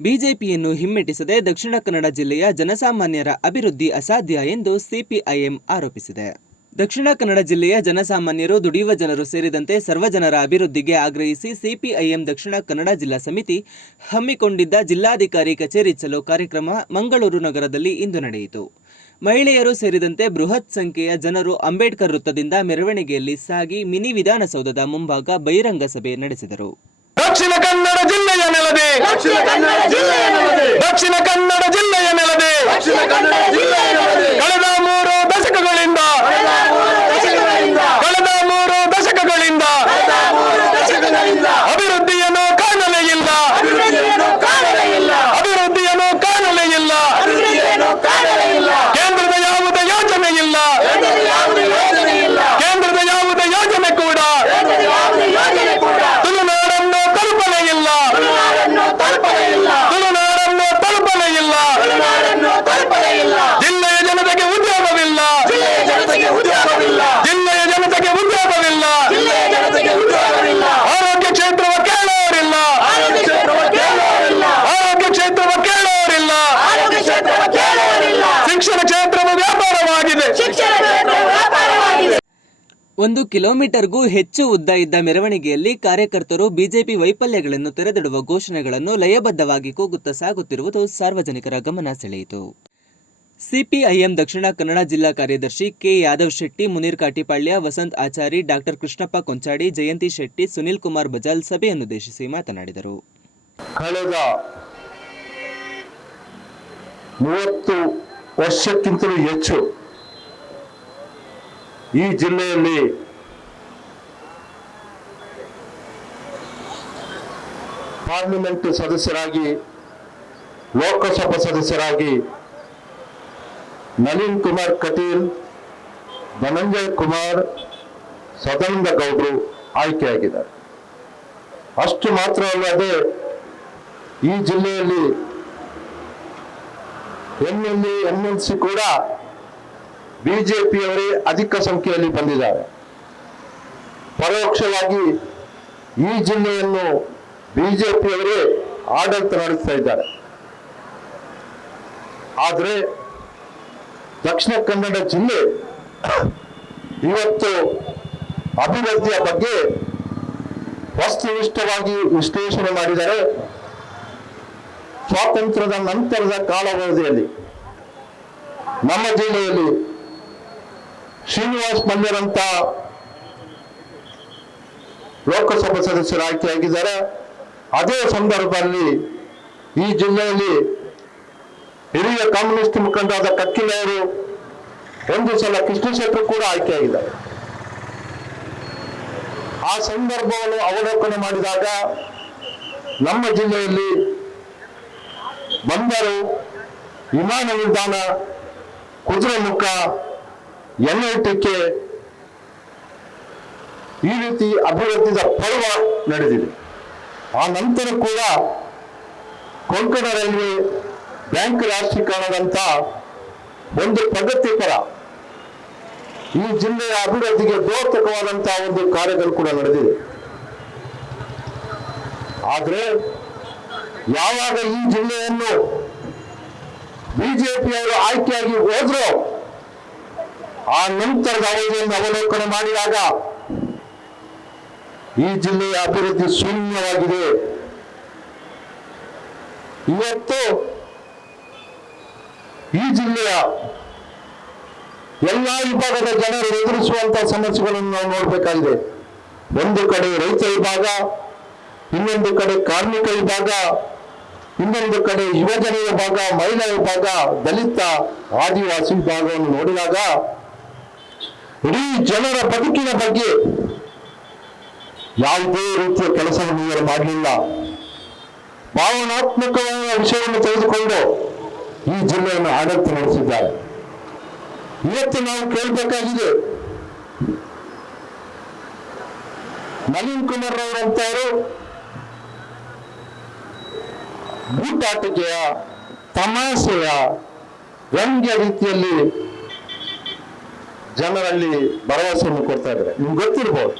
ಬಿಜೆಪಿಯನ್ನು ಹಿಮ್ಮೆಟ್ಟಿಸದೆ ದಕ್ಷಿಣ ಕನ್ನಡ ಜಿಲ್ಲೆಯ ಜನಸಾಮಾನ್ಯರ ಅಭಿವೃದ್ಧಿ ಅಸಾಧ್ಯ ಎಂದು ಸಿಪಿಐಎಂ ಆರೋಪಿಸಿದೆ. ದಕ್ಷಿಣ ಕನ್ನಡ ಜಿಲ್ಲೆಯ ಜನಸಾಮಾನ್ಯರು ದುಡಿಯುವ ಜನರು ಸೇರಿದಂತೆ ಸರ್ವಜನರ ಅಭಿವೃದ್ಧಿಗೆ ಆಗ್ರಹಿಸಿ ಸಿಪಿಐಎಂ ದಕ್ಷಿಣ ಕನ್ನಡ ಜಿಲ್ಲಾ ಸಮಿತಿ ಹಮ್ಮಿಕೊಂಡಿದ್ದ ಜಿಲ್ಲಾಧಿಕಾರಿ ಕಚೇರಿ ಚಲೋ ಕಾರ್ಯಕ್ರಮ ಮಂಗಳೂರು ನಗರದಲ್ಲಿ ಇಂದು ನಡೆಯಿತು. ಮಹಿಳೆಯರು ಸೇರಿದಂತೆ ಬೃಹತ್ ಸಂಖ್ಯೆಯ ಜನರು ಅಂಬೇಡ್ಕರ್ ವೃತ್ತದಿಂದ ಮೆರವಣಿಗೆಯಲ್ಲಿ ಸಾಗಿ ಮಿನಿ ವಿಧಾನಸೌಧದ ಮುಂಭಾಗ ಬಹಿರಂಗ ಸಭೆ ನಡೆಸಿದರು. ದಕ್ಷಿಣ ಕನ್ನಡ ಜಿಲ್ಲೆಯ ನೆಲದೆ. ದಕ್ಷಿಣ ಕನ್ನಡ ಜಿಲ್ಲೆಯ ನೆಲದೆ. ದಕ್ಷಿಣ ಕನ್ನಡ ಜಿಲ್ಲೆಯ ನೆಲದೆ ದಕ್ಷಿಣ ಕನ್ನಡ ಜಿಲ್ಲೆಯ ನಮ್ಮದೇ ಕಳೆದ ಮೂರು ದಶಕಗಳಿಂದ ಕಳೆದ ಮೂರು ದಶಕಗಳಿಂದ ಕಳೆದ ಮೂರು ದಶಕಗಳಿಂದ ಕಳೆದ ಮೂರು ದಶಕಗಳಿಂದ ಅಭಿವೃದ್ಧಿಯನ್ನು ಕಾಣಲೇ ಇಲ್ಲ ಅಭಿವೃದ್ಧಿಯನ್ನು ಕಾಣಲೇ ಇಲ್ಲ ಅಭಿವೃದ್ಧಿಯನ್ನು ಕಾಣಲೇ ಇಲ್ಲ ಅಭಿವೃದ್ಧಿಯನ್ನು ಕಾಣಲೇ ಇಲ್ಲ ಕೇಂದ್ರದ ಯಾವುದೇ ಯೋಜನೆ ಇಲ್ಲ ಕೇಂದ್ರದ ಯಾವುದೇ ಯೋಜನೆ ಇಲ್ಲ ಕೇಂದ್ರದ ಯಾವುದೇ ಯೋಜನೆ ಕೂಡ ಕೇಂದ್ರದ ಯಾವುದೇ ಯೋಜನೆ ಕೂಡ ತುಳುನಾಡನ್ನು ತಲುಪಲೇ ಇಲ್ಲ ತುಳುನಾಡನ್ನು ತಲುಪಲೇ ಇಲ್ಲ ತುಳುನಾಡನ್ನು ತಲುಪಲೇ ಇಲ್ಲ ತುಳುನಾಡನ್ನು ತಲುಪಲೇ ಇಲ್ಲ ಜಿಲ್ಲೆಯ ಜನತೆಗೆ ಉದ್ಯೋಗವಿಲ್ಲ ಜಿಲ್ಲೆಯ ಜನತೆಗೆ ಉದ್ಯೋಗವಿಲ್ಲ ಜಿಲ್ಲೆಯ ಜನತೆಗೆ ಉದ್ಯೋಗವಿಲ್ಲ ಜಿಲ್ಲೆಯ ಜನತೆಗೆ ಉದ್ಯೋಗವಿಲ್ಲ ಆರೋಗ್ಯ ಕ್ಷೇತ್ರವ ಕೇಳೋರಿಲ್ಲ ಆರೋಗ್ಯ ಕ್ಷೇತ್ರವ ಕೇಳುವವರಿಲ್ಲ ಆರೋಗ್ಯ ಕ್ಷೇತ್ರವ ಕೇಳೋರಿಲ್ಲ ಆರೋಗ್ಯ ಕ್ಷೇತ್ರವ ಕೇಳುವವರಿಲ್ಲ ಶಿಕ್ಷಣ ಕ್ಷೇತ್ರವು ವ್ಯಾಪಾರವಾಗಿದೆ ಶಿಕ್ಷಣ ಕ್ಷೇತ್ರ ವ್ಯಾಪಾರವಾಗಿದೆ ಒಂದು ಕಿಲೋಮೀಟರ್ಗೂ ಹೆಚ್ಚು ಉದ್ದ ಇದ್ದ ಮೆರವಣಿಗೆಯಲ್ಲಿ ಕಾರ್ಯಕರ್ತರು ಬಿಜೆಪಿ ವೈಫಲ್ಯಗಳನ್ನು ತೆರೆದಿಡುವ ಘೋಷಣೆಗಳನ್ನು ಲಯಬದ್ಧವಾಗಿ ಕೂಗುತ್ತಾ ಸಾಗುತ್ತಿರುವುದು ಸಾರ್ವಜನಿಕರ ಗಮನ ಸೆಳೆಯಿತು. ಸಿಪಿಐಎಂ ದಕ್ಷಿಣ ಕನ್ನಡ ಜಿಲ್ಲಾ ಕಾರ್ಯದರ್ಶಿ ಕೆ ಯಾದವ್ ಶೆಟ್ಟಿ, ಮುನೀರ್ ಕಾಟಿಪಾಳ್ಯ, ವಸಂತ್ ಆಚಾರಿ, ಡಾಕ್ಟರ್ ಕೃಷ್ಣಪ್ಪ ಕೊಂಚಾಡಿ, ಜಯಂತಿ ಶೆಟ್ಟಿ, ಸುನಿಲ್ ಕುಮಾರ್ ಬಜಾಲ್ ಸಭೆಯನ್ನುದ್ದೇಶಿಸಿ ಮಾತನಾಡಿದರು. ಕಳೆದ ಮೂವತ್ತು ವರ್ಷಕ್ಕಿಂತಲೂ ಹೆಚ್ಚು ಈ ಜಿಲ್ಲೆಯಲ್ಲಿ ಪಾರ್ಲಿಮೆಂಟ್ ಸದಸ್ಯರಾಗಿ, ಲೋಕಸಭಾ ಸದಸ್ಯರಾಗಿ ನಳಿನ್ ಕುಮಾರ್ ಕಟೀಲ್, ಧನಂಜಯ್ ಕುಮಾರ್, ಸದಾನಂದ ಗೌಡ್ರು ಆಯ್ಕೆಯಾಗಿದ್ದಾರೆ. ಅಷ್ಟು ಮಾತ್ರ ಅಲ್ಲದೆ ಈ ಜಿಲ್ಲೆಯಲ್ಲಿ M L A L C ಕೂಡ ಬಿಜೆಪಿಯವರೇ ಅಧಿಕ ಸಂಖ್ಯೆಯಲ್ಲಿ ಬಂದಿದ್ದಾರೆ. ಪರೋಕ್ಷವಾಗಿ ಈ ಜಿಲ್ಲೆಯನ್ನು ಬಿಜೆಪಿಯವರೇ ಆಡಳಿತ ನಡೆಸ್ತಾ ಇದ್ದಾರೆ. ಆದರೆ ದಕ್ಷಿಣ ಕನ್ನಡ ಜಿಲ್ಲೆ ಇವತ್ತು ಅಭಿವೃದ್ಧಿಯ ಬಗ್ಗೆ ವಸ್ತುನಿಷ್ಠವಾಗಿ ವಿಶ್ಲೇಷಣೆ ಮಾಡಿದರೆ ಸ್ವಾತಂತ್ರ್ಯದ ನಂತರದ ಕಾಲಾವಧಿಯಲ್ಲಿ ನಮ್ಮ ಜಿಲ್ಲೆಯಲ್ಲಿ ಶ್ರೀನಿವಾಸ್ ಮಲ್ಯರಂತ ಲೋಕಸಭಾ ಸದಸ್ಯರು ಆಯ್ಕೆಯಾಗಿದ್ದಾರೆ. ಅದೇ ಸಂದರ್ಭದಲ್ಲಿ ಈ ಜಿಲ್ಲೆಯಲ್ಲಿ ಹಿರಿಯ ಕಮ್ಯುನಿಸ್ಟ್ ಮುಖಂಡರಾದ ಕಕ್ಕಿಲವರು ಒಂದು ಸಲ ಕೃಷ್ಣಶೆಟ್ಟರು ಕೂಡ ಆಯ್ಕೆಯಾಗಿದ್ದಾರೆ. ಆ ಸಂದರ್ಭವನ್ನು ಅವಲೋಕನ ಮಾಡಿದಾಗ ನಮ್ಮ ಜಿಲ್ಲೆಯಲ್ಲಿ ಬಂದರು, ವಿಮಾನ ನಿಲ್ದಾಣ ಕುದುರೆಮುಖ ಎನ್ಐಟಿಕೆ ಈ ರೀತಿ ಅಭಿವೃದ್ಧಿಯ ಪರ್ವ ನಡೆದಿದೆ. ಆ ನಂತರ ಕೂಡ ಕೊಂಕಣ ರೈಲ್ವೆ ಬ್ಯಾಂಕ್ ರಾಷ್ಟ್ರೀಕರಣದಂತ ಒಂದು ಪ್ರಗತಿಪರ ಈ ಜಿಲ್ಲೆಯ ಅಭಿವೃದ್ಧಿಗೆ ದ್ಯೋತಕವಾದಂತಹ ಒಂದು ಕಾರ್ಯಗಳು ಕೂಡ ನಡೆದಿದೆ. ಆದರೆ ಯಾವಾಗ ಈ ಜಿಲ್ಲೆಯನ್ನು ಬಿಜೆಪಿಯವರು ಆಯ್ಕೆಯಾಗಿ ಹೋದ್ರು ಆ ನಂತರದ ಅವಧಿಯನ್ನು ಅವಲೋಕನ ಮಾಡಿದಾಗ ಈ ಜಿಲ್ಲೆಯ ಅಭಿವೃದ್ಧಿ ಶೂನ್ಯವಾಗಿದೆ. ಇವತ್ತು ಈ ಜಿಲ್ಲೆಯ ಎಲ್ಲಾ ವಿಭಾಗದ ಜನರು ಎದುರಿಸುವಂತಹ ಸಮಸ್ಯೆಗಳನ್ನು ನಾವು ನೋಡಬೇಕಾಗಿದೆ. ಒಂದು ಕಡೆ ರೈತ ವಿಭಾಗ, ಇನ್ನೊಂದು ಕಡೆ ಕಾರ್ಮಿಕ ವಿಭಾಗ, ಇನ್ನೊಂದು ಕಡೆ ಯುವಜನ ವಿಭಾಗ, ಮಹಿಳಾ ವಿಭಾಗ, ದಲಿತ, ಆದಿವಾಸಿ ವಿಭಾಗವನ್ನು ನೋಡಿದಾಗ ಇಡೀ ಜನರ ಬದುಕಿನ ಬಗ್ಗೆ ಯಾವುದೇ ರೀತಿಯ ಕೆಲಸವನ್ನು ಇವರು ಮಾಡಲಿಲ್ಲ. ಭಾವನಾತ್ಮಕವಾದ ವಿಷಯವನ್ನು ತೆಗೆದುಕೊಂಡು ಈ ಜಿಲ್ಲೆಯನ್ನು ಆಡಳಿತ ನಡೆಸಿದ್ದಾರೆ. ಇವತ್ತು ನಾವು ಕೇಳಬೇಕಾಗಿದೆ ನಳಿನ್ ಕುಮಾರ್ ಅವರಂತವರು ಬೂಟಾಟಿಕೆಯ ತಮಾಷೆಯ ವ್ಯಂಗ್ಯ ರೀತಿಯಲ್ಲಿ ಜನರಲ್ಲಿ ಭರವಸೆಯನ್ನು ಕೊಡ್ತಾ ಇದ್ದಾರೆ. ನಿಮ್ಗೆ ಗೊತ್ತಿರ್ಬೋದು.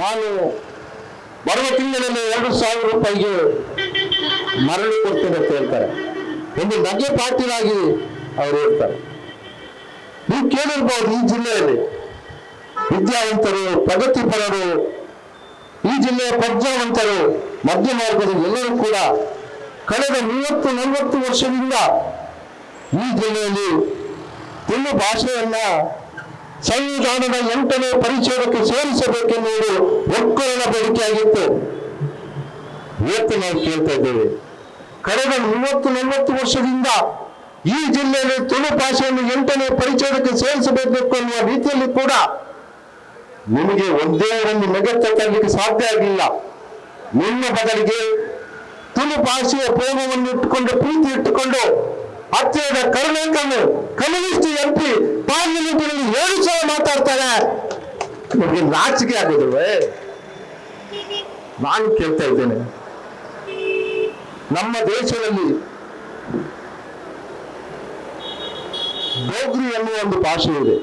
ನಾನು ಬರುವ ತಿಂಗಳಲ್ಲಿ ಎರಡು ಸಾವಿರ ರೂಪಾಯಿಗೆ ಮರಳಿ ಕೊಡ್ತೇನೆ ಅಂತ ಹೇಳ್ತಾರೆ. ಒಂದು ನಗೆ ಪಾಟೀಲಾಗಿ ಅವರು ಹೇಳ್ತಾರೆ. ನೀವು ಕೇಳಿರ್ಬೋದು ಈ ಜಿಲ್ಲೆಯಲ್ಲಿ. ವಿದ್ಯಾವಂತರು, ಪ್ರಗತಿಪರರು, ಈ ಜಿಲ್ಲೆಯ ಪ್ರಜ್ಞಾವಂತರು, ಮಧ್ಯ ಮಾರ್ಗದ ಎಲ್ಲರೂ ಕೂಡ ಕಳೆದ ಮೂವತ್ತು, ನಲವತ್ತು ವರ್ಷದಿಂದ ಈ ಜಿಲ್ಲೆಯಲ್ಲಿ ತುಳು ಭಾಷೆಯನ್ನ ಸಂವಿಧಾನದ ಎಂಟನೇ ಪರಿಚಯಕ್ಕೆ ಸೇರಿಸಬೇಕೆನ್ನುವುದು ಒಕ್ಕಲಿನ ಬೇಡಿಕೆಯಾಗಿತ್ತು. ಇವತ್ತು ನಾವು ಕೇಳ್ತಾ ಇದ್ದೇವೆ, ಕಳೆದ ಮೂವತ್ತು ನಲವತ್ತು ವರ್ಷದಿಂದ ಈ ಜಿಲ್ಲೆಯಲ್ಲಿ ತುಳು ಭಾಷೆಯನ್ನು ಎಂಟನೇ ಪರಿಚಯಕ್ಕೆ ಸೇರಿಸಬೇಕು ಅನ್ನುವ ರೀತಿಯಲ್ಲಿ ಕೂಡ ನಿಮಗೆ ಒಂದೇ ಒಂದು ಮೆಗತ್ತ ತರಲಿಕ್ಕೆ ಸಾಧ್ಯ ಆಗಲಿಲ್ಲ ನಿಮ್ಮ ಬದಲಿಗೆ ತುಳು ಭಾಷೆಯ ಪ್ರೇಮವನ್ನು ಇಟ್ಟುಕೊಂಡು, ಪ್ರೀತಿ ಇಟ್ಟುಕೊಂಡು ಹತ್ತಿರದ ಕರುಣಾಕನ್ನು ಕಮ್ಯುನಿಸ್ಟ್ ಎಂ ಪಿ ಪಾರ್ಲಿಮೆಂಟಿನಲ್ಲಿ ಏಳು ಸಲ ಮಾತಾಡ್ತಾರೆ. ನಿಮಗೆ ನಾಚಿಕೆ ಆಗೋದಿಲ್ವೇ? ನಾನು ಕೇಳ್ತಾ ಇದ್ದೇನೆ. ನಮ್ಮ ದೇಶದಲ್ಲಿ ಡೋಗ್ರಿ ಎನ್ನುವ ಒಂದು ಭಾಷೆ ಇದೆ.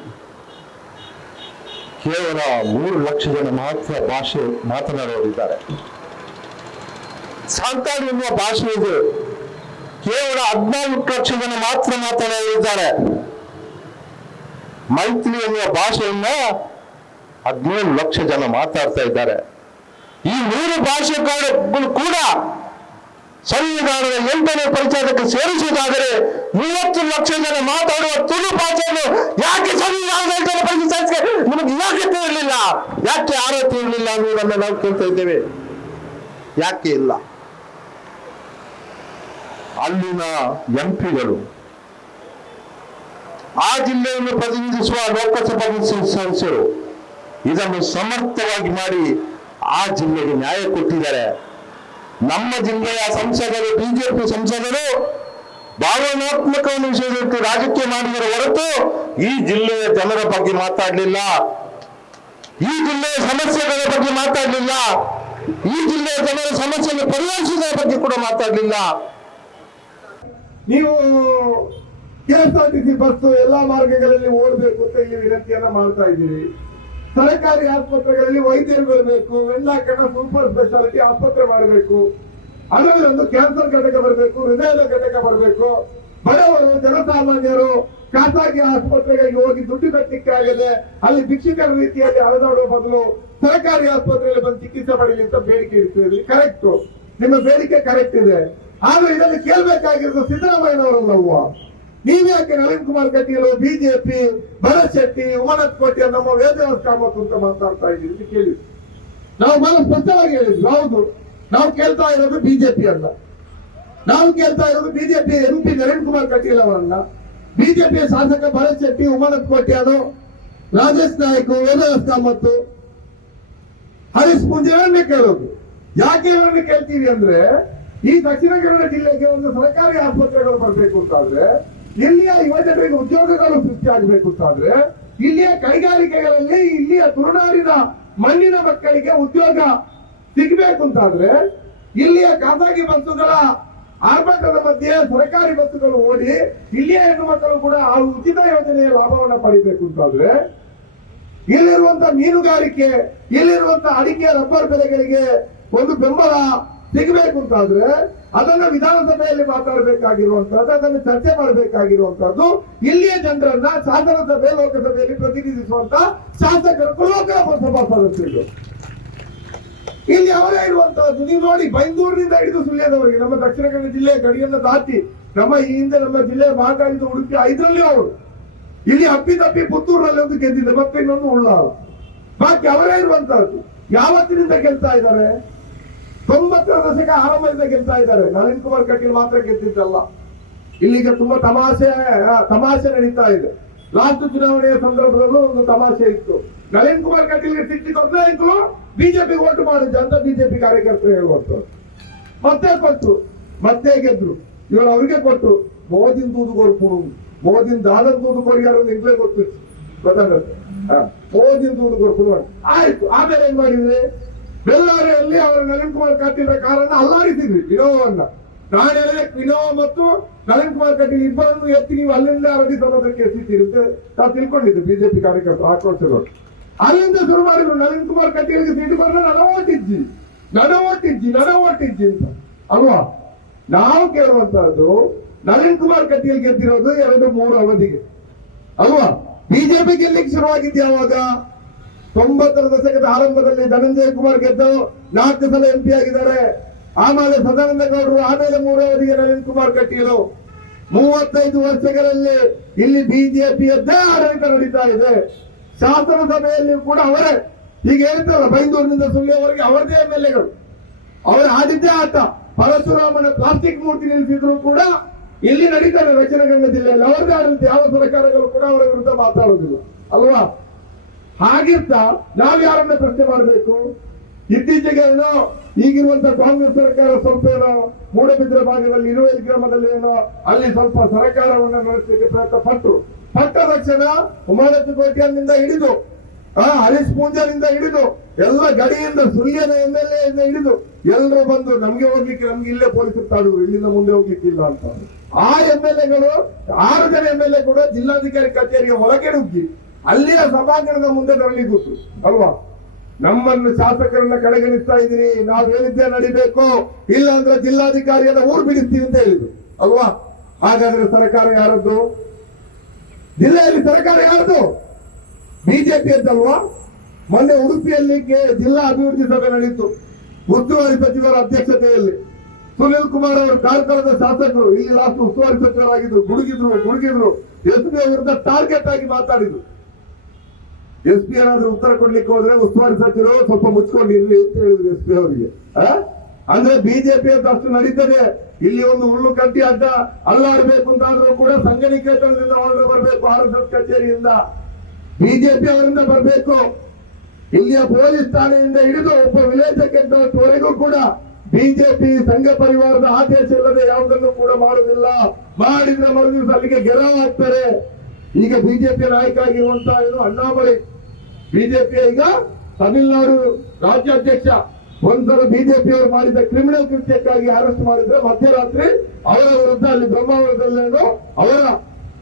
ಕೇವಲ ಮೂರು ಲಕ್ಷ ಜನ ಮಾತ್ರ ಭಾಷೆ ಮಾತನಾಡುವವರಿದ್ದಾರೆ ಸಾಂತಾಳಿ ಎನ್ನುವ ಭಾಷೆ ಇದೆ. ಕೇವಲ ಹದಿನಾಲ್ಕು ಲಕ್ಷ ಜನ ಮಾತ್ರ ಮಾತನಾಡುತ್ತಿದ್ದಾರೆ ಮೈತ್ರಿ ಎನ್ನುವ ಭಾಷೆಯನ್ನ ಹದಿನೇಳು ಲಕ್ಷ ಜನ ಮಾತಾಡ್ತಾ ಇದ್ದಾರೆ. ಈ ಮೂರು ಭಾಷೆಗಳು ಕೂಡ ಸಂವಿಧಾನದ ಎಂಟನೇ ಪರಿಚಯಕ್ಕೆ ಸೇರಿಸುವುದಾದರೆ ಮೂವತ್ತು ಲಕ್ಷ ಜನ ಮಾತಾಡುವ ತುಳು ಭಾಷೆಯನ್ನು ಯಾಕೆ ಸಂವಿಧಾನದ ಎಂಟನೇ ಪರಿಚಯ ಯಾಕೆ ತಿಳಿರಲಿಲ್ಲ ಯಾಕೆ ಆರೋಗ್ಯ ಇರಲಿಲ್ಲ ಅನ್ನೋದನ್ನ ನಾವು ಕೇಳ್ತಾ ಇದ್ದೇವೆ. ಯಾಕೆ ಇಲ್ಲ? ಅಲ್ಲಿನ ಎಂಪಿಗಳು ಆ ಜಿಲ್ಲೆಯನ್ನು ಪ್ರತಿನಿಧಿಸುವ ಲೋಕಸಭಾ ಸದಸ್ಯರು ಇದನ್ನು ಸಮರ್ಥವಾಗಿ ಮಾಡಿ ಆ ಜಿಲ್ಲೆಗೆ ನ್ಯಾಯ ಕೊಟ್ಟಿದ್ದಾರೆ. ನಮ್ಮ ಜಿಲ್ಲೆಯ ಸಂಸದರು ಬಿಜೆಪಿ ಸಂಸದರು ಭಾವನಾತ್ಮಕವನ್ನು ವಿಷಯದಲ್ಲಿ ರಾಜಕೀಯ ಮಾಡಿದರ ಹೊರತು ಈ ಜಿಲ್ಲೆಯ ಜನರ ಬಗ್ಗೆ ಮಾತಾಡಲಿಲ್ಲ. ಈ ಜಿಲ್ಲೆಯ ಸಮಸ್ಯೆಗಳ ಬಗ್ಗೆ ಮಾತಾಡಲಿಲ್ಲ. ಈ ಜಿಲ್ಲೆಯ ಜನರ ಸಮಸ್ಯೆಯನ್ನು ಪರಿಹರಿಸುವುದರ ಬಗ್ಗೆ ಕೂಡ ಮಾತಾಡಲಿಲ್ಲ. ನೀವು K S R T C bus ಎಲ್ಲಾ ಮಾರ್ಗಗಳಲ್ಲಿ ಓಡಬೇಕು ಅಂತ ಈ ವಿನಂತಿಯನ್ನ ಮಾಡ್ತಾ ಇದ್ದೀರಿ. ಸರ್ಕಾರಿ ಆಸ್ಪತ್ರೆಗಳಲ್ಲಿ ವೈದ್ಯರು ಬರಬೇಕು ಕಡೆ ಸೂಪರ್ ಸ್ಪೆಷಾಲಿಟಿ ಆಸ್ಪತ್ರೆ ಮಾಡಬೇಕು. ಅದರಲ್ಲಿ ಕ್ಯಾನ್ಸರ್ ಘಟಕ ಬರಬೇಕು, ಹೃದಯದ ಘಟಕ ಬರಬೇಕು. ಬಡವರು, ಜನಸಾಮಾನ್ಯರು ಖಾಸಗಿ ಆಸ್ಪತ್ರೆಗಳಿಗೆ ಹೋಗಿ ದುಡ್ಡು ಕಟ್ಟಲಿಕ್ಕೆ ಆಗದೆ ಅಲ್ಲಿ ಭಿಕ್ಷುಕರ ರೀತಿಯಲ್ಲಿ ಅಲೆದಾಡುವ ಬದಲು ಸರ್ಕಾರಿ ಆಸ್ಪತ್ರೆಯಲ್ಲಿ ಬಂದು ಚಿಕಿತ್ಸೆ ಪಡೆಯಲಿ ಅಂತ ಬೇಡಿಕೆ ಇರ್ತೀವಿ ಕರೆಕ್ಟ್ ನಿಮ್ಮ ಬೇಡಿಕೆ ಕರೆಕ್ಟ್ ಇದೆ. ಆದ್ರೆ ಇದನ್ನು ಕೇಳ್ಬೇಕಾಗಿರೋದು ಸಿದ್ದರಾಮಯ್ಯನವರಲ್ಲವ್ವ. ನೀವ್ಯಾಕೆ ನಳಿನ್ ಕುಮಾರ್ ಕಟೀಲ್ ಬಿಜೆಪಿ ಭರತ್ ಶೆಟ್ಟಿ ಉಮನತ್ ಕೋಟೆ ನಮ್ಮ ವೇದವ್ಯಾಸ ಕಾಮತ್ ಅಂತ ಮಾತಾಡ್ತಾ ಇದ್ದೀವಿ ಕೇಳಿ ನಾವು ಬಹಳ ಸ್ಪಷ್ಟವಾಗಿ ಹೇಳಿದ್ವಿ, ಹೌದು. ನಾವು ಕೇಳ್ತಾ ಇರೋದು ಬಿಜೆಪಿ ಅಲ್ಲ. ನಾವು ಕೇಳ್ತಾ ಇರೋದು BJP M P Nalin Kumar Kateel ಅವರನ್ನ ಬಿಜೆಪಿಯ ಶಾಸಕ ಭರತ್ ಶೆಟ್ಟಿ ಉಮನತ್ ಕೋಟ್ಯಾನು ರಾಜೇಶ್ ನಾಯಕ್ ವೇದವ್ಯಾಸ ಕಾಮತ್ ಹರೀಶ್ ಪೂಂಜರನ್ನೇ ಕೇಳೋದು. ಯಾಕೆ ಇವರನ್ನು ಕೇಳ್ತೀವಿ ಅಂದ್ರೆ ಈ ದಕ್ಷಿಣ ಕನ್ನಡ ಜಿಲ್ಲೆಗೆ ಒಂದು ಸರ್ಕಾರಿ ಆಸ್ಪತ್ರೆಗಳು ಬರಬೇಕು ಅಂತಾದ್ರೆ, ಇಲ್ಲಿಯ ಯುವಜನರಿಗೆ ಉದ್ಯೋಗಗಳು ಸೃಷ್ಟಿಯಾಗಬೇಕು ಅಂತಾದ್ರೆ, ಇಲ್ಲಿಯ ಕೈಗಾರಿಕೆಗಳಲ್ಲಿ ಇಲ್ಲಿಯ ತುಳುನಾಡಿನ ಮಣ್ಣಿನ ಮಕ್ಕಳಿಗೆ ಉದ್ಯೋಗ ಸಿಗಬೇಕು ಅಂತಾದ್ರೆ, ಇಲ್ಲಿಯ ಖಾಸಗಿ ಬಸ್ಸುಗಳ ಆರ್ಭಟದ ಮಧ್ಯೆ ಸರ್ಕಾರಿ ಬಸ್ಸುಗಳು ಓಡಿ ಇಲ್ಲಿಯ ಹೆಣ್ಣು ಮಕ್ಕಳು ಕೂಡ ಆ ಉಚಿತ ಯೋಜನೆಯ ಲಾಭವನ್ನು ಪಡಿಬೇಕು ಅಂತಾದ್ರೆ, ಇಲ್ಲಿರುವಂತ ಮೀನುಗಾರಿಕೆ, ಇಲ್ಲಿರುವಂತ ಅಡಿಕೆ, ರಬ್ಬರ್ ಬೆಳೆಗಳಿಗೆ ಒಂದು ಬೆಂಬಲ ಸಿಗಬೇಕು ಅಂತಾದ್ರೆ ಅದನ್ನ ವಿಧಾನಸಭೆಯಲ್ಲಿ ಮಾತಾಡಬೇಕಾಗಿರುವಂತಹದ್ದು, ಅದನ್ನು ಚರ್ಚೆ ಮಾಡಬೇಕಾಗಿರುವಂತಹದ್ದು, ಇಲ್ಲಿಯ ಜನರನ್ನ ಶಾಸನಸಭೆ, ಲೋಕಸಭೆಯಲ್ಲಿ ಪ್ರತಿನಿಧಿಸುವಂತ ಶಾಸಕರು ಲೋಕಸಭಾ ಸದಸ್ಯರು. ಇಲ್ಲಿ ಅವರೇ ಇರುವಂತಹದ್ದು. ನೀವು ನೋಡಿ, ಬೈಂದೂರಿನಿಂದ ಹಿಡಿದು ಸುಳ್ಳಿಯದವರಿಗೆ ನಮ್ಮ ದಕ್ಷಿಣ ಕನ್ನಡ ಜಿಲ್ಲೆಯ ಗಡಿಯನ್ನು ದಾಟಿ, ನಮ್ಮ ಈ ಹಿಂದೆ ನಮ್ಮ ಜಿಲ್ಲೆಯ ಮಾತಾಡಿದ ಉಡುಪಿ ಐದರಲ್ಲಿ ಅವರು. ಇಲ್ಲಿ ಅಪ್ಪಿತಪ್ಪಿ ಪುತ್ತೂರಲ್ಲಿ ಒಂದು ಗೆದ್ದಿದೆ ಮತ್ತೆ ಇನ್ನೊಂದು ಉಳ್ಳಾಲ. ಬಾಕಿ ಅವರೇ ಇರುವಂತಹದ್ದು. ಯಾವತ್ತಿನಿಂದ ಗೆಲ್ತಾ ಇದ್ದಾರೆ? ತೊಂಬತ್ತರ ದಶಕ ಆರಂಭದಿಂದ ಗೆಲ್ತಾ ಇದ್ದಾರೆ. ನಳಿನ್ ಕುಮಾರ್ ಕಟೀಲ್ ಮಾತ್ರ ಗೆದ್ದಿದ್ದಲ್ಲ. ಇಲ್ಲಿಗೆ ತುಂಬಾ ತಮಾಷೆ ತಮಾಷೆ ನಡೀತಾ ಇದೆ. ಲಾಸ್ಟ್ ಚುನಾವಣೆಯ ಸಂದರ್ಭದಲ್ಲೂ ಒಂದು ತಮಾಷೆ ಇತ್ತು. ನಳಿನ್ ಕುಮಾರ್ ಕಟೀಲ್ಗೆ ಸಿಟ್ಟಿ ಕೊಟ್ಟರೆ ಇದ್ರು ಬಿಜೆಪಿ ಓಟ್ ಮಾಡಿದ್ದೆ ಅಂತ ಬಿಜೆಪಿ ಕಾರ್ಯಕರ್ತರು ಹೇಳುವಂತ ಮತ್ತೆ ಕೊಟ್ಟರು ಮತ್ತೆ ಗೆದ್ರು. ಇವರು ಅವ್ರಿಗೆ ಕೊಟ್ಟರು ಮೋದಿನ ತೂದು ಕೊಡ್ಕೊಡು ಮೋದಿನ ದಾದನ್ ತೂದು ಕೊರಿಯಾರು ಇಂಗ್ಲೇ ಗೊತ್ತಿತ್ತು. ಗೊತ್ತಾಗುತ್ತೆ. ಮೋದಿನ್ ತೂದು ಕೊಡ್ಕೊಡು ಆಯ್ತು, ಆಮೇಲೆ ಏನ್ ಮಾಡಿದ್ರೆ? ಬೆಳ್ಳಾರಿಯಲ್ಲಿ ಅವರ ನಳಿನ್ ಕುಮಾರ್ ಕಟೀಲ್ ಕಾರಣ ಅಲ್ಲಾಡಿಸಿದ್ರಿ ವಿನೋವನ್ನ ನಾನು ಹೇಳಿದೆ ವಿನೋವ ಮತ್ತು ನಳಿನ್ ಕುಮಾರ್ ಕಟೀಲ್ ಇಬ್ಬರನ್ನು ಎತ್ತಿ ನೀವು ಅಲ್ಲಿಂದ ಅವಧಿ ಸಮುದ್ರಕ್ಕೆ ಎತ್ತಿದ್ದೀರಿ ಅಂತ ನಾವು ತಿಳ್ಕೊಂಡಿದ್ದು ಬಿಜೆಪಿ ಕಾರ್ಯಕರ್ತರು ಆಕ್ರೋಶರು ಅಲ್ಲಿಂದ ಶುರು ಮಾಡಿದ್ರು ನಳಿನ್ ಕುಮಾರ್ ಕಟೀಲ್ಗೆ ಸೀಟು ಬಂದ್ರೆ ನನ ಓಟಿಜ್ಜಿ ನನ ಓಟಿಜ್ಜಿ ನನ ಓಟಿಜ್ಜಿ ಅಂತ. ಅಲ್ವಾ? ನಾವು ಕೇಳುವಂತಹದ್ದು ನಳಿನ್ ಕುಮಾರ್ ಕಟೀಲ್ ಗೆದ್ದಿರೋದು ಎರಡು ಮೂರು ಅವಧಿಗೆ. ಅಲ್ವಾ? ಬಿಜೆಪಿ ಗೆಲ್ಲಿಕ್ಕೆ ಶುರುವಾಗಿದ್ದು ಯಾವಾಗ ತೊಂಬತ್ತರ ದಶಕದ ಆರಂಭದಲ್ಲಿ ಧನಂಜಯ ಕುಮಾರ್ ಗೆದ್ದು ನಾಲ್ಕು ಸಲ ಎಂ ಪಿ ಆಗಿದ್ದಾರೆ. ಆಮೇಲೆ ಸದಾನಂದ ಗೌಡರು, ಆಮೇಲೆ ಮೂರವರಿಗೆ ನಳಿನ್ ಕುಮಾರ್ ಕಟೀಲು ಮೂವತ್ತೈದು ವರ್ಷಗಳಲ್ಲಿ ಇಲ್ಲಿ ಬಿಜೆಪಿಯದ್ದೇ ಆಡಳಿತ ನಡೀತಾ ಇದೆ. ಶಾಸನ ಸಭೆಯಲ್ಲಿ ಕೂಡ ಅವರೇ. ಈಗ ಹೇಳ್ತಾರಲ್ಲ, ಬೈಂದೂರಿನಿಂದ ಸುಳ್ಳಿಯವರೆಗೆ ಅವರದೇ ಎಂ ಎಲ್ ಎಗಳು. ಅವರ ಆದಿದ್ದೇ ಆಟ ಪರಶುರಾಮನ ಪ್ಲಾಸ್ಟಿಕ್ ಮೂರ್ತಿ ನಿಲ್ಲಿಸಿದ್ರು ಕೂಡ ಇಲ್ಲಿ ನಡೀತಾರೆ ದಕ್ಷಿಣ ಜಿಲ್ಲೆಯಲ್ಲಿ. ಅವರದೇ ಆಡಳಿತ ಯಾವ ಸರ್ಕಾರಗಳು ಕೂಡ ಅವರ ವಿರುದ್ಧ ಮಾತಾಡೋದಿಲ್ಲ ಅಲ್ವಾ? ಹಾಗಿರ್ತಾ ನಾವ್ ಯಾರನ್ನ ಪ್ರಶ್ನೆ ಮಾಡಬೇಕು? ಇತ್ತೀಚೆಗೆ ಏನೋ ಈಗಿರುವಂತ ಕಾಂಗ್ರೆಸ್ ಸರ್ಕಾರ ಸ್ವಲ್ಪ ಏನೋ ಮೂಡಬಿದ್ರ ಭಾಗದಲ್ಲಿ ಇರುವೆ ಗ್ರಾಮದಲ್ಲಿ ಏನೋ ಅಲ್ಲಿ ಸ್ವಲ್ಪ ಸರ್ಕಾರವನ್ನ ನಡೆಸಲಿಕ್ಕೆ ಪ್ರಯತ್ನ ಪಟ್ಟರು ಪಟ್ಟ ತಕ್ಷಣ ಉಮಾಲತ್ತು ಹಿಡಿದು, ಆ ಹರೀಶ್ ಪೂಂಜಾನಿಂದ ಹಿಡಿದು, ಎಲ್ಲ ಗಡಿಯಿಂದ ಸುಳ್ಯನ ಎಂ ಎಲ್ ಎ ಹಿಡಿದು ಎಲ್ಲರೂ ಬಂದು ನಮ್ಗೆ ಹೋಗ್ಲಿಕ್ಕೆ ನಮ್ಗೆ ಇಲ್ಲೇ ಪೊಲೀಸರು ಇಲ್ಲಿಂದ ಮುಂದೆ ಹೋಗ್ಲಿಕ್ಕಿಲ್ಲ ಅಂತ. ಆ ಎಂ ಎಲ್ ಎಗಳು, ಆರು ಜನ ಎಂ ಎಲ್ ಎ ಕೂಡ ಜಿಲ್ಲಾಧಿಕಾರಿ ಕಚೇರಿಯ ಒಳಗೆ ನುಗ್ಗಿ ಅಲ್ಲಿನ ಸಭಾಂಗಣದ ಮುಂದೆ ತರಲಿ ಕೂತು ಅಲ್ವಾ? ನಮ್ಮನ್ನು ಶಾಸಕರನ್ನ ಕಡೆಗಣಿಸ್ತಾ ಇದ್ದೀರಿ. ನಾವು ಹೇಳಿದ್ದೇ ನಡಿಬೇಕು. ಇಲ್ಲ ಅಂದ್ರೆ ಜಿಲ್ಲಾಧಿಕಾರಿಯನ್ನ ಊರು ಬಿಡಿಸ್ತೀವಿ ಅಂತ ಹೇಳಿದ್ರು. ಅಲ್ವಾ? ಹಾಗಾದ್ರೆ ಸರ್ಕಾರ ಯಾರದ್ದು? ಜಿಲ್ಲೆಯಲ್ಲಿ ಸರ್ಕಾರ ಯಾರದ್ದು? ಬಿಜೆಪಿ ಅಂತಲ್ವಾ? ಮೊನ್ನೆ ಉಡುಪಿಯಲ್ಲಿ ಜಿಲ್ಲಾ ಅಭಿವೃದ್ಧಿ ಸಭೆ ನಡೆಯಿತು ಉಸ್ತುವಾರಿ ಸಚಿವರ ಅಧ್ಯಕ್ಷತೆಯಲ್ಲಿ. ಸುನಿಲ್ ಕುಮಾರ್ ಅವರು ಕಾರ್ಕಳದ ಶಾಸಕರು. ಇಲ್ಲಿ ಲಾಸ್ಟ್ ಉಸ್ತುವಾರಿ ಸಚಿವರಾಗಿದ್ರು. ಗುಡುಗಿದ್ರು ಗುಡುಗಿದ್ರು. ಎಸ್ ಬಿ ವಿರುದ್ಧ ಟಾರ್ಗೆಟ್ ಆಗಿ ಮಾತಾಡಿದ್ರು. ಎಸ್ ಪಿ ಏನಾದ್ರೂ ಉತ್ತರ ಕೊಡ್ಲಿಕ್ಕೆ ಹೋದ್ರೆ ಉಸ್ತುವಾರಿ ಸಚಿವರು ಸ್ವಲ್ಪ ಮುಚ್ಕೊಂಡಿರ್ಲಿ ಅಂತ ಹೇಳಿದ್ರು ಎಸ್ ಪಿ ಅವರಿಗೆ? ಅಂದ್ರೆ ಬಿಜೆಪಿ ಅಂತ ಅಷ್ಟು ನಡೀತದೆ. ಇಲ್ಲಿ ಒಂದು ಹುಲ್ಲು ಕಟ್ಟಿ ಅಡ್ಡ ಅಲ್ಲಾಡ್ಬೇಕು ಅಂತ ಆದ್ರೂ ಕೂಡ ಸಂಘನಿಕೇತನದಿಂದ ಹೊರಗೆ ಬರಬೇಕು ಆರ್ ಎಸ್ ಕಚೇರಿಯಿಂದ. ಬಿಜೆಪಿ ಅವರಿಂದ ಬರಬೇಕು. ಇಲ್ಲಿಯ ಪೊಲೀಸ್ ಠಾಣೆಯಿಂದ ಹಿಡಿದು ಒಬ್ಬ ವಿಲೇಜಕ್ಕೆವರೆಗೂ ಕೂಡ ಬಿಜೆಪಿ ಸಂಘ ಪರಿವಾರದ ಆದೇಶ ಇಲ್ಲದೆ ಯಾವುದನ್ನು ಕೂಡ ಮಾಡುವುದಿಲ್ಲ. ಮಾಡಿದ್ರೆ ಮರುದಿವಸ ಅಲ್ಲಿಗೆ ಗೆಲುವು ಆಗ್ತಾರೆ ಈಗ ಬಿಜೆಪಿ ನಾಯಕ ಆಗಿರುವಂತಹ ಏನು ಅಣ್ಣಾಮಲೈ ಬಿಜೆಪಿ ಈಗ ತಮಿಳುನಾಡು ರಾಜ್ಯಾಧ್ಯಕ್ಷ ಒಂದ್ಸಲ ಬಿಜೆಪಿಯವರು ಮಾಡಿದ ಕ್ರಿಮಿನಲ್ ಕೃತ್ಯಕ್ಕಾಗಿ ಅರೆಸ್ಟ್ ಮಾಡಿದ್ರೆ. ಮಧ್ಯರಾತ್ರಿ ಅವರ ವಿರುದ್ಧ ಅಲ್ಲಿ ಬ್ರಹ್ಮಾವರದಲ್ಲೇನೋ ಅವರ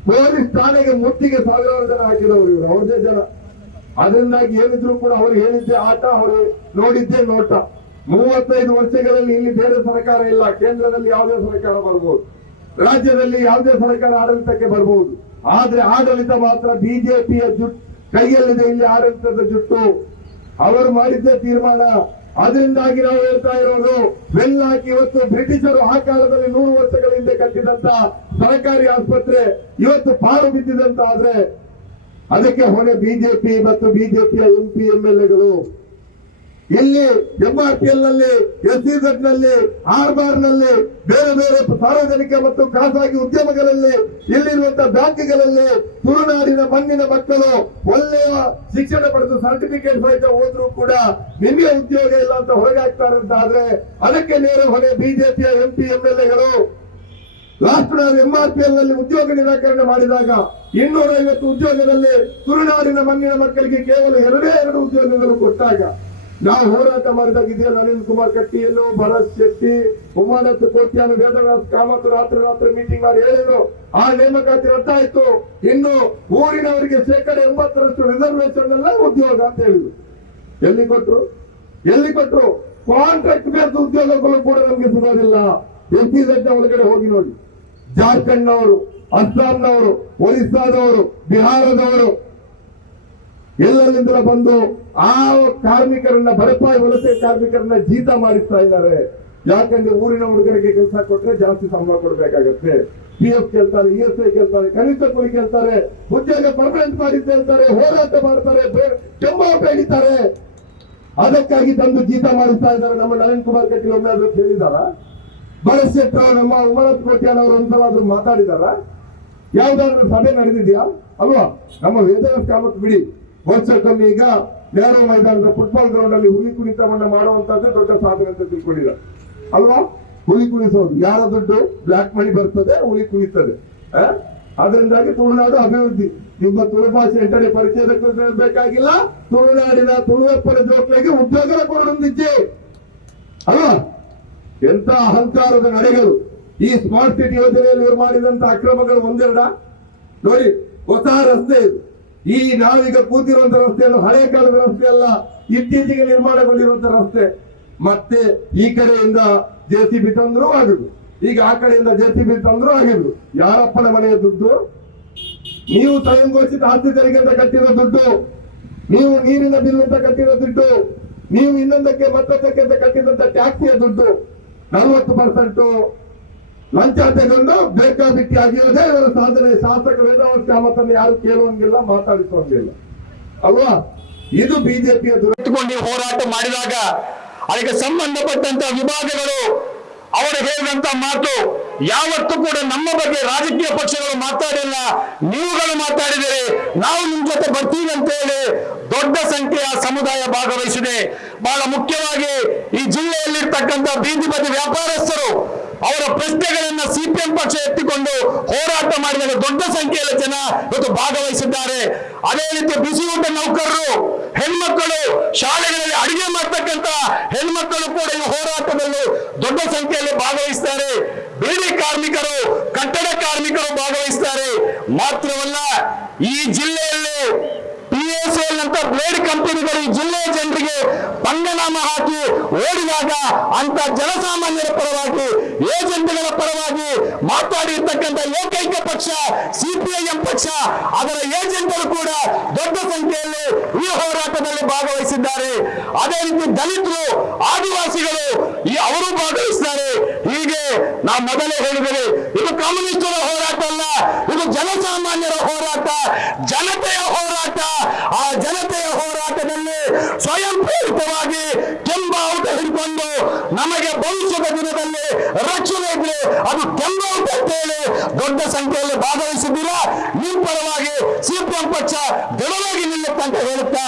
ಪೊಲೀಸ್ ಠಾಣೆಗೆ ಮುತ್ತಿಗೆ ಸಾವಿರಾರು ಜನ ಹಾಕಿದವರು ಇವರು ಅವ್ರದೇ ಜನ. ಅದರಿಂದಾಗಿ ಏನಿದ್ರು ಕೂಡ ಅವ್ರು ಹೇಳಿದ್ದೆ, ಆಟ ಅವರು ನೋಡಿದ್ದೆ ನೋಟ ಮೂವತ್ತೈದು ವರ್ಷಗಳಲ್ಲಿ ಇಲ್ಲಿ ಬೇರೆ ಸರ್ಕಾರ ಇಲ್ಲ, ಕೇಂದ್ರದಲ್ಲಿ ಯಾವುದೇ ಸರ್ಕಾರ ಬರ್ಬೋದು. ರಾಜ್ಯದಲ್ಲಿ ಯಾವುದೇ ಸರ್ಕಾರ ಆಡಳಿತಕ್ಕೆ ಬರ್ಬೋದು. ಆದ್ರೆ ಆಡಳಿತ ಮಾತ್ರ ಬಿಜೆಪಿಯ ಜುಟ್ ಕೈಯಲ್ಲಿದೆ ಇಲ್ಲಿ ಆಡಳಿತದ ಜುಟ್ಟು. ಅವರು ಮಾಡಿದ್ದ ತೀರ್ಮಾನ, ಅದರಿಂದಾಗಿ ನಾವು ಹೇಳ್ತಾ ಇರೋದು ಬೆಲ್ಲಾಕಿ ಇವತ್ತು ಬ್ರಿಟಿಷರು ಆ ಕಾಲದಲ್ಲಿ ನೂರು ವರ್ಷಗಳ ಹಿಂದೆ ಕಟ್ಟಿದಂತ ಸರ್ಕಾರಿ ಆಸ್ಪತ್ರೆ ಇವತ್ತು ಪಾರು ಬಿದ್ದಿದಂತ ಆದ್ರೆ, ಅದಕ್ಕೆ ಹೊಣೆ ಬಿಜೆಪಿ ಮತ್ತು ಬಿಜೆಪಿಯ ಎಂಪಿ ಎಂ ಆರ್ ಪಿ ಎಲ್ನಲ್ಲಿ ಎಸ್ನಲ್ಲಿ ಆರ್ನಲ್ಲಿ ಬೇರೆ ಬೇರೆ ಸಾರ್ವಜನಿಕ ಮತ್ತು ಖಾಸಗಿ ಉದ್ಯಮಗಳಲ್ಲಿ, ಇಲ್ಲಿರುವಂತಹ ಬ್ಯಾಂಕ್ಗಳಲ್ಲಿ ತುಳುನಾಡಿನ ಮಣ್ಣಿನ ಮಕ್ಕಳು ಒಳ್ಳೆಯ ಶಿಕ್ಷಣ ಪಡೆದು ಸರ್ಟಿಫಿಕೇಟ್ ಸಹಿತ ಹೋದ್ರು ಕೂಡ ನಿಮಗೆ ಉದ್ಯೋಗ ಇಲ್ಲ ಅಂತ ಹೊರಗಾಗ್ತಾರೆ ಅಂತ ಆದ್ರೆ ಅದಕ್ಕೆ ನೇರ ಹೊಣೆ ಬಿಜೆಪಿಯ ಎಂಪಿ ಎಂ ಎಲ್ ಎಗಳು ಲಾಸ್ಟ್ ನಾವು ಎಂಆರ್ಪಿಎಲ್ನಲ್ಲಿ ಉದ್ಯೋಗ ನಿರಾಕರಣೆ ಮಾಡಿದಾಗ ಇನ್ನೂರ ಐವತ್ತು ಉದ್ಯೋಗದಲ್ಲಿ ತುಳುನಾಡಿನ ಮಣ್ಣಿನ ಮಕ್ಕಳಿಗೆ ಕೇವಲ ಎರಡೇ ಎರಡು ಉದ್ಯೋಗಗಳು ಕೊಟ್ಟಾಗ ನಾವು ಹೋರಾಟ ಮಾಡಿದಾಗ ಇದೆಯಾ ನಳಿನ್ ಕುಮಾರ್ ಕಟ್ಟಿಯನ್ನು ಭರತ್ ಶೆಟ್ಟಿ ಉಮಾನತ್ ಕೋಟ್ಯಾನು ವೇದವ್ಯಾಸ್ ಕಾಮತ್ ರಾತ್ರಿ ರಾತ್ರಿ ಮೀಟಿಂಗ್ ಮಾಡಿ ಹೇಳಿದ್ರು. ಆ ನೇಮಕಾತಿ ರದ್ದಾಯ್ತು. ಇನ್ನು ಊರಿನವರಿಗೆ ಶೇಕಡ ಎಂಬತ್ತರಷ್ಟು ರಿಸರ್ವೇಶನ್ ಎಲ್ಲ ಉದ್ಯೋಗ ಅಂತ ಹೇಳಿದ್ರು. ಎಲ್ಲಿ ಕೊಟ್ರು? ಎಲ್ಲಿ ಕೊಟ್ರು? ಕಾಂಟ್ರಾಕ್ಟ್ ಬೇಸ್ ಉದ್ಯೋಗಗಳು ಕೂಡ ನಮ್ಗೆ ಸಿಗೋದಿಲ್ಲ. ಎಸ್ ಸಿ ಒಳಗಡೆ ಹೋಗಿ ನೋಡಿ. ಜಾರ್ಖಂಡ್ನವರು, ಅಸ್ಸಾಂನವರು, ಒರಿಸ್ಸಾದವರು, ಬಿಹಾರದವರು ಎಲ್ಲೆಲ್ಲಿಂದ ಬಂದು ಆ ಕಾರ್ಮಿಕರನ್ನ ಭರಪಾಯಿ ವಲಸೆ ಕಾರ್ಮಿಕರನ್ನ ಜೀತ ಮಾಡಿಸ್ತಾ ಇದ್ದಾರೆ. ಯಾಕಂದ್ರೆ ಊರಿನ ಹುಡುಗರಿಗೆ ಕೆಲಸ ಕೊಟ್ರೆ ಜಾಸ್ತಿ ಸಂಬಳ ಕೊಡ್ಬೇಕಾಗತ್ತೆ. ಪಿ ಎಫ್ ಕೇಳ್ತಾರೆ ಇ ಎಸ್ ಐ ಕೇಳ್ತಾರೆ, ಕನಿಷ್ಠ ಕೂಲಿ ಕೇಳ್ತಾರೆ, ಉದ್ಯೋಗ ಪರ್ಮನೆಂಟ್ ಮಾಡಿದ್ದು ಹೇಳ್ತಾರೆ, ಹೋರಾಟ ಮಾಡ್ತಾರೆ ಬೆಂಬಲ ಬೆಳೀತಾರೆ ಅದಕ್ಕಾಗಿ ತಂದು ಜೀತ ಮಾಡಿಸ್ತಾ ಇದ್ದಾರೆ. ನಮ್ಮ ನಳಿನ್ ಕುಮಾರ್ ಕಟ್ಟಿ ಒಮ್ಮೆ ಆದ್ರೂ ಕೇಳಿದಾರ ಬಳಸೆಟ್ಟ ನಮ್ಮ ಉಮರತ್ ಕೋಟ್ಯಾನ್ ಅವರು ಒಂದ್ಸಲ ಆದ್ರೂ ಮಾತಾಡಿದಾರ ಯಾವ್ದಾದ್ರು ಸಭೆ ನಡೆದಿದ್ಯಾ? ಅಲ್ವಾ? ನಮ್ಮ ವೇದನ ಕಾಮತ್ ಬಿಡಿ. ವರ್ಷಕ್ಕೊಮ್ಮೆ ಈಗ ನೆಹರು ಮೈದಾನದ ಫುಟ್ಬಾಲ್ ಗ್ರೌಂಡ್ ಅಲ್ಲಿ ಹುಲಿ ಕುಣಿತವನ್ನ ಮಾಡುವಂತದ್ದು ದೊಡ್ಡ ಸಾಧನೆ ಅಂತ ತಿಳ್ಕೊಂಡಿಲ್ಲ ಅಲ್ವಾ? ಹುಲಿ ಕುಣಿಸೋದು. ಯಾರ ದುಡ್ಡು? ಬ್ಲಾಕ್ ಮನಿ ಬರ್ತದೆ, ಹುಲಿ ಕುಣಿತದೆ? ಅದರಿಂದಾಗಿ ತುಳುನಾಡು ಅಭಿವೃದ್ಧಿ. ನಿಮ್ಮ ತುಳು ಭಾಷೆ ಎಂಟನೇ ಪರಿಚಯದ ಬೇಕಾಗಿಲ್ಲ. ತುಳುನಾಡಿನ ತುಳುವೆಪ್ಪನ ಜೋಟ್ಲೆಗೆ ಉದ್ಯೋಗ ಕೊಡೊಂದಿದ್ದೆ ಅಲ್ವಾ? ಎಂತ ಅಹಂಕಾರದ ನಡೆಗಳು. ಈ ಸ್ಮಾರ್ಟ್ ಸಿಟಿ ಯೋಜನೆಯಲ್ಲಿ ಮಾಡಿದಂತ ಅಕ್ರಮಗಳು ಒಂದೆರಡ? ನೋಡಿ, ಹೊಸ ರಸ್ತೆ ಇದು. ಈ ನಾವೀಗ ಕೂತಿರುವಂತ ರಸ್ತೆ ಅಲ್ಲ, ಹಳೆ ಕಾಲದ ರಸ್ತೆ ಅಲ್ಲ, ಇತ್ತೀಚೆಗೆ ನಿರ್ಮಾಣಗೊಂಡಿರುವಂತ ರಸ್ತೆ. ಮತ್ತೆ ಈ ಕಡೆಯಿಂದ ಜೆ ಸಿ ಬಿ ತಂದ್ರು ಆಗಿದ್ರು ಈಗ ಆ ಕಡೆಯಿಂದ ಜೆ ಸಿ ಬಿ ತಂದ್ರು ಆಗಿದ್ರು ಯಾರಪ್ಪನ ಮನೆಯ ದುಡ್ಡು? ನೀವು ಸ್ವಯಂ ಘೋಷಿತ ಆಸ್ತಿ ತೆರಿಗೆ ಅಂತ ಕಟ್ಟಿರೋ ದುಡ್ಡು. ನೀವು ನೀರಿನ ಬಿಲ್ ಅಂತ ಕಟ್ಟಿರೋ ದುಡ್ಡು. ನೀವು ಇನ್ನೊಂದಕ್ಕೆ ಮತ್ತೊಂದಕ್ಕೆ ಅಂತ ಕಟ್ಟಿದಂತ ಟ್ಯಾಕ್ಸಿಯ ದುಡ್ಡು. ನಲವತ್ತು ಪರ್ಸೆಂಟ್ ಲಂಚ ತಗೊಂಡು ಬೇಕಾಬಿಟ್ಟಿ ಆಗಿರೋದೇ ಇವರ ಸಾಧನೆ, ಶಾಸಕ ವೇದವಂಶ ಕಾಮತನ್ನು ಯಾರು ಕೇಳುವಂಗಿಲ್ಲ, ಮಾತಾಡಿಸುವಂಗಿಲ್ಲ. ಅಲ್ವಾ? ಇದು ಬಿಜೆಪಿಯ ದುರತ್ಕೊಂಡು ಹೋರಾಟ ಮಾಡಿದಾಗ ಅದಕ್ಕೆ ಸಂಬಂಧಪಟ್ಟಂತ ವಿಭಾಗಗಳು ಅವರು ಹೇಳಿದಂತ ಮಾತು ಯಾವತ್ತೂ ಕೂಡ ನಮ್ಮ ಬಗ್ಗೆ ರಾಜಕೀಯ ಪಕ್ಷಗಳು ಮಾತಾಡಿಲ್ಲ, ನೀವುಗಳು ಮಾತಾಡಿದಿರಿ, ನಾವು ನಿಮ್ ಜೊತೆ ಬರ್ತೀವಿ ಅಂತ ಹೇಳಿ ದೊಡ್ಡ ಸಂಖ್ಯೆಯ ಸಮುದಾಯ ಭಾಗವಹಿಸಿದೆ. ಬಹಳ ಮುಖ್ಯವಾಗಿ ಈ ಜಿಲ್ಲೆಯಲ್ಲಿರ್ತಕ್ಕಂಥ ಬೀದಿ ಬದಿ ವ್ಯಾಪಾರಸ್ಥರು ಅವರ ಪ್ರಶ್ನೆಗಳನ್ನ ಸಿಪಿಎಂ ಪಕ್ಷ ಎತ್ತಿಕೊಂಡು ಹೋರಾಟ ಮಾಡಿದಾಗ ದೊಡ್ಡ ಸಂಖ್ಯೆಯಲ್ಲಿ ಜನ ಇವತ್ತು ಭಾಗವಹಿಸಿದ್ದಾರೆ. ಅದೇ ರೀತಿ ಬಿಸಿಯೂಟ ನೌಕರರು, ಹೆಣ್ಮಕ್ಕಳು ಶಾಲೆಗಳಲ್ಲಿ ಅಡಿಗೆ ಮಾಡ್ತಕ್ಕಂತ ಹೆಣ್ಮಕ್ಕಳು ಕೂಡ ಈ ಹೋರಾಟದಲ್ಲಿ ದೊಡ್ಡ ಸಂಖ್ಯೆಯಲ್ಲಿ ಭಾಗವಹಿಸ್ತಾರೆ. ಬೀಡಿ ಕಾರ್ಮಿಕರು, ಕಟ್ಟಡ ಕಾರ್ಮಿಕರು ಭಾಗವಹಿಸ್ತಾರೆ. ಮಾತ್ರವಲ್ಲ, ಈ ಜಿಲ್ಲೆಯಲ್ಲಿ ಪಿ ಎಸ್ ಎಲ್ ಅಂತ ಬ್ಲೇಡ್ ಕಂಪನಿಗಳು ಈ ಜಿಲ್ಲೆಯ ಜನರಿಗೆ ಪಂಗನಾಮ ಹಾಕಿ ಓಡಿದಾಗ ಅಂತ ಜನಸಾಮಾನ್ಯರ ಪರವಾಗಿ, ಏಜೆಂಟ್ಗಳ ಪರವಾಗಿ ಮಾತಾಡಿರ್ತಕ್ಕಂಥ ಏಕೈಕ ಪಕ್ಷ ಸಿಪಿಐಎಂ ಪಕ್ಷ, ಅದರ ಏಜೆಂಟರು ಕೂಡ ದೊಡ್ಡ ಸಂಖ್ಯೆಯಲ್ಲಿ ಈ ಹೋರಾಟದಲ್ಲಿ ಭಾಗವಹಿಸಿದ್ದಾರೆ. ಅದೇ ರೀತಿ ದಲಿತರು, ಆದಿವಾಸಿಗಳು ಈ ಅವರು ಭಾಗವಹಿಸಿದ್ದಾರೆ. ಹೀಗೆ ನಾವು ಮೊದಲೇ ಹೇಳಿದರೆ ಇದು ಕಮ್ಯುನಿಸ್ಟರ ಹೋರಾಟ ಅಲ್ಲ, ಇದು ಜನಸಾಮಾನ್ಯರ ಹೋರಾಟ, ಜನತೆಯ ಹೋರಾಟ. ಆ ಜನತೆಯ ಹೋರಾಟದಲ್ಲಿ ಸ್ವಯಂ ಪ್ರೇರಿತವಾಗಿ ಕೆಂಬಾವುಟ ಹಿಡ್ಕೊಂಡು ನಮಗೆ ಭವಿಷ್ಯದ ದಿನದಲ್ಲಿ ರಕ್ಷಣೆ ಇದ್ರೆ ಅದು ಕೆಂಬಾವುಟ ಅಂತೇಳಿ ದೊಡ್ಡ ಸಂಖ್ಯೆಯಲ್ಲಿ ಭಾಗವಹಿಸಿದ್ದೀರಾ? ನಿಮ್ಮ ಪರವಾಗಿ ಸಿಪಿಎಂ ಪಕ್ಷ ದೃಢವಾಗಿ ನಿಲ್ಲುತ್ತಂತ ಹೇಳುತ್ತಾ